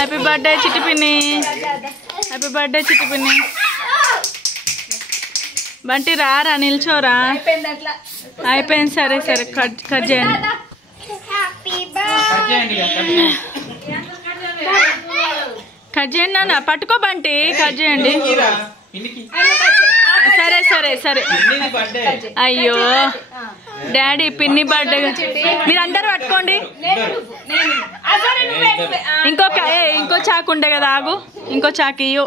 Happy birthday చిట్టి పిన్ని. Happy birthday చిట్టి పిన్ని. బంటి రారా నిల్చోరా. అయిపోయింది. సరే సరే కట్ చేయండి. కట్ చేయండి నాన్న. పట్టుకో బంటి. కట్ చేయండి. సరే సరే సరే. అయ్యో డాడీ పిన్ని బర్త్డే మీరందరూ పట్టుకోండి. ఇంకో చాకు ఉండే కదా. ఆగు ఇంకో చాకు ఇయ్యో.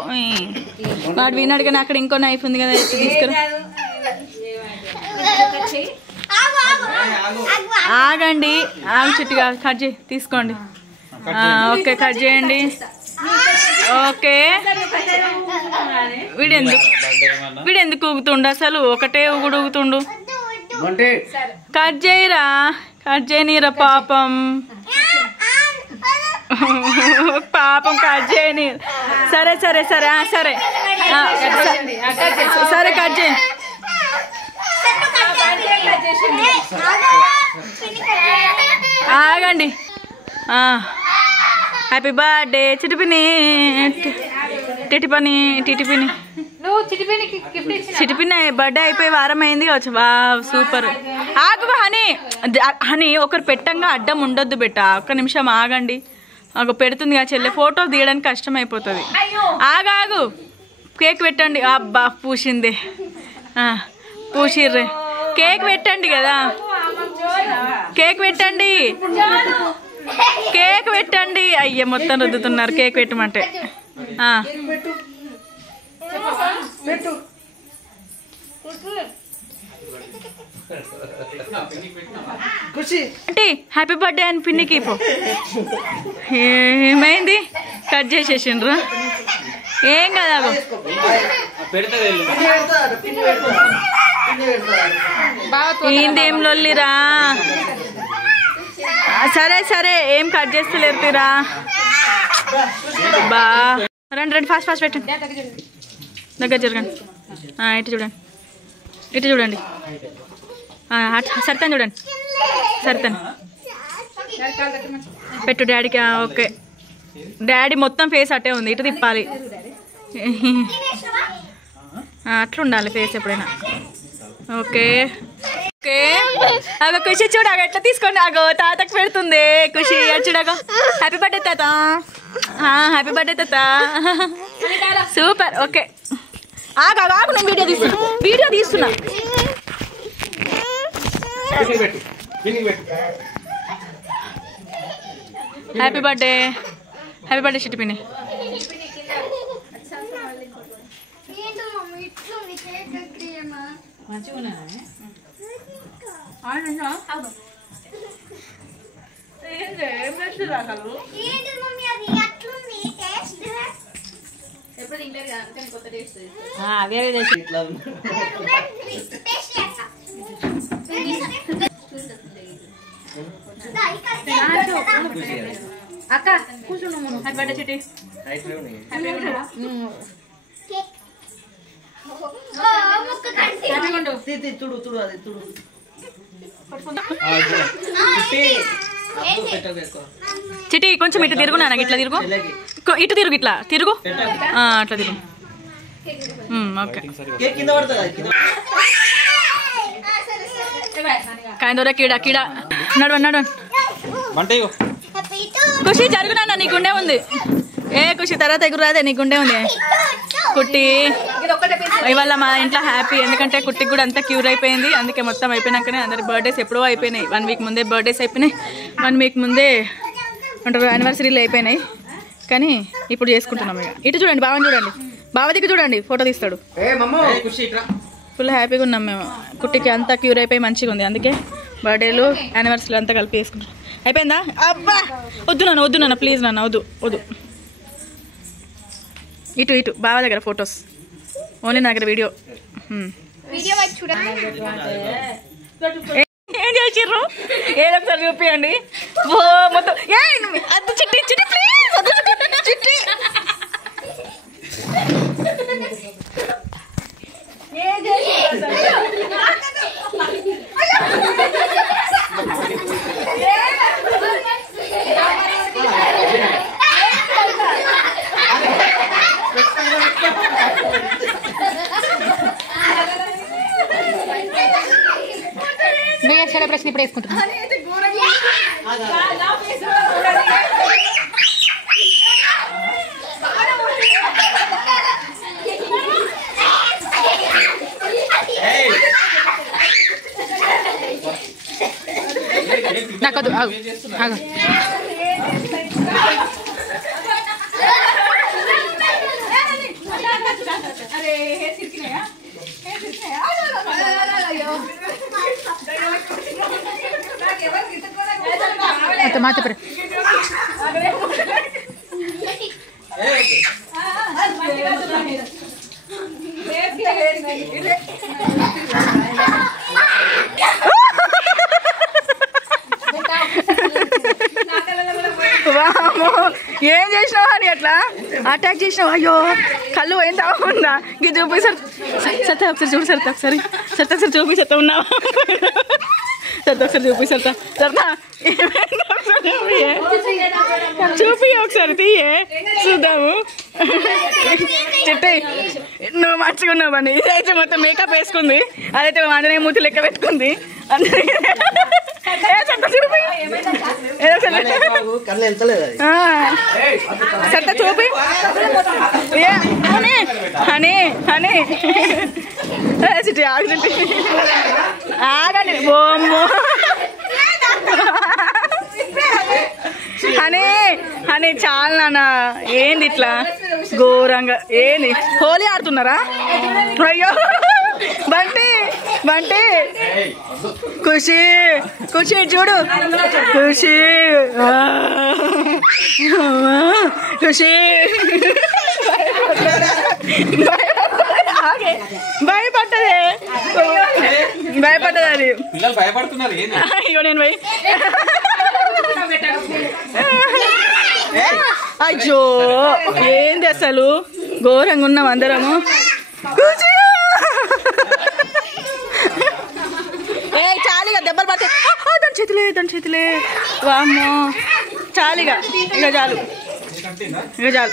వాడు విన్నాడు కానీ అక్కడ ఇంకో నైఫ్ ఉంది కదా. తీసుకురా. ఆగండి. ఆగు చిట్టుగా కట్ చేయి. తీసుకోండి. ఓకే కట్ చేయండి. ఓకే వీడెందుకు ఊగుతుండు అసలు? ఒకటే ఊగుడు ఊగుతుండు. కట్ చేయరా. కట్ చేయనీరా పాపం. పాపం కట్ చేయని. సరే సరే సరే సరే సరే కట్ చేయి. ఆగండి. Happy birthday Chitipini. టిటిపని టిటిపిని చిటిపిని బర్త్డే అయిపోయి వారం అయింది కావచ్చు. వా సూపర్. ఆగు హనీ. హనీ ఒకరు పెట్టంగా అడ్డం ఉండొద్దు బెట్ట. ఒక్క నిమిషం ఆగండి. ఆగు పెడుతుంది కదా చెల్లె. ఫోటో తీయడానికి కష్టం అయిపోతుంది. ఆగాగు. కేక్ పెట్టండి. అబ్బా పూసిందే. పూసిర్రే. కేక్ పెట్టండి కదా. కేక్ పెట్టండి. కేక్ పెట్టండి. అయ్యే మొత్తం రుద్దుతున్నారు కేక్ పెట్టమంటే. అంటే హ్యాపీ బర్త్డే అని పిన్నికి పో. ఏమైంది? కట్ చేసేసిండ్రు. ఏం కదా. ఏందేం లొల్లిరా. సరే సరే ఏం కట్ చేస్తలేరు తీరా. బా రండి రండి. ఫాస్ట్ ఫాస్ట్ పెట్టండి. దగ్గర జరగండి. ఇటు చూడండి. ఇటు చూడండి. సరితాను చూడండి. సరితాను పెట్టు డాడీకి. ఓకే డాడీ మొత్తం ఫేస్ అట్టే ఉంది. ఇటు తిప్పాలి. అట్లా ఉండాలి ఫేస్ ఎప్పుడైనా. Okay okay. అగో ఖుషి చూడు. అగో ఎట్లా తీసుకోండి. అగో తాతకు పెడుతుంది ఖుషి. చూడగో. హ్యాపీ బర్త్డే తాత. హ్యాపీ బర్త్డే తాత. సూపర్. ఓకే ఆగు ఆగు. నేను వీడియో తీస్తున్నా. Happy birthday. హ్యాపీ బర్త్డే చిట్టి పిన్ని. అక్క కూర్చున్నాము. హ్యాపీ బర్త్డే చిట్టి. చూడు చూడు అది చూడు. చిట్టి కొంచెం ఇటు తిరుగు నాన్న. ఇట్లా తిరుగు. ఇటు తిరుగు. ఇట్లా తిరుగు. అట్లా తిరుగు. ఓకే కాయదోరా. కీడా కీడా. నడవ నడవ. ఖుషి జరుగునా. నీ గుండె ఉంది. ఖుషి తర్వాత ఎగురాదే. నీ గుండె ఉంది. కుట్టి ఇవాళ మా ఇంట్లో హ్యాపీ. ఎందుకంటే కుట్టికి కూడా అంతా క్యూర్ అయిపోయింది. అందుకే మొత్తం అయిపోయినాకనే అందరి బర్త్డేస్ ఎప్పుడో అయిపోయినాయి. 1 వీక్ ముందే బర్త్డేస్ అయిపోయినాయి. 1 వీక్ ముందే అంటారు యానివర్సరీలు అయిపోయినాయి. కానీ ఇప్పుడు చేసుకుంటున్నాం. ఇక ఇటు చూడండి. బావని చూడండి. బావదికి చూడండి. ఫోటో తీస్తాడు. ఫుల్ హ్యాపీగా ఉన్నాం మేము. కుట్టికి అంతా క్యూర్ అయిపోయి మంచిగా ఉంది. అందుకే బర్త్డేలు యానివర్సరీలు అంతా కలిపి వేసుకుంటాం. అయిపోయిందా? అబ్బా వద్దు నాన్న ప్లీజ్ నాన్న. వద్దు. ఇటు ఇటు బావ దగ్గర ఫొటోస్. ఓన్లీ నా దగ్గర వీడియో. ఏం చేసిర్రు? ఏదొకసారి చూపియండి. ఓ మొత్తం చిట్టి చిట్టి ప్లీజ్. చిట్టి డెకరేషన్ ఇప్పుడు వేసుకుంటున్నాం. నాకొద్దు, ఆగు ఆగు. మాత ఏం చేసినావా అని అట్లా అటాక్ చేసినావు? అయ్యో కళ్ళు ఎంత ఉందా? ఇది చూపి సార్ సత్తా ఒకసారి చూడు, సరితా ఒకసారి సత్తా ఒకసారి చూపి సత్తా ఉన్నావా? సత్తా ఒకసారి చూపి సత్తా సరదా చూపి ఒకసారి తీయే చూద్దాము. చెట్టు నువ్వు మంచిగున్నావు బండి. ఇదైతే మొత్తం మేకప్ వేసుకుంది, అదైతే ఆంజనేయ మూర్తి లెక్క పెట్టుకుంది. సత్తా చూపి హనీ హనీ హనీ ఆగండి బొమ్మ హనీ హనీ చాలా నాన్న. ఏంది ఇట్లా ఘోరంగా? ఏంది హోలీ ఆడుతున్నారా? అయ్యో బంటి బంటి ఖుషి ఖుషి చూడు ఖుషి ఖుషి భయపడ్డదే భయపడ్డది అది. అయ్యో నేను పోయి అయ్యో ఏంది అసలు ఘోరంగా ఉన్నాం అందరము. ఏ చాలిగా దెబ్బలు పడతాయి. దాని చేతులే వామ్మో చాలిగా ఇక చాలు ఇక చాలు.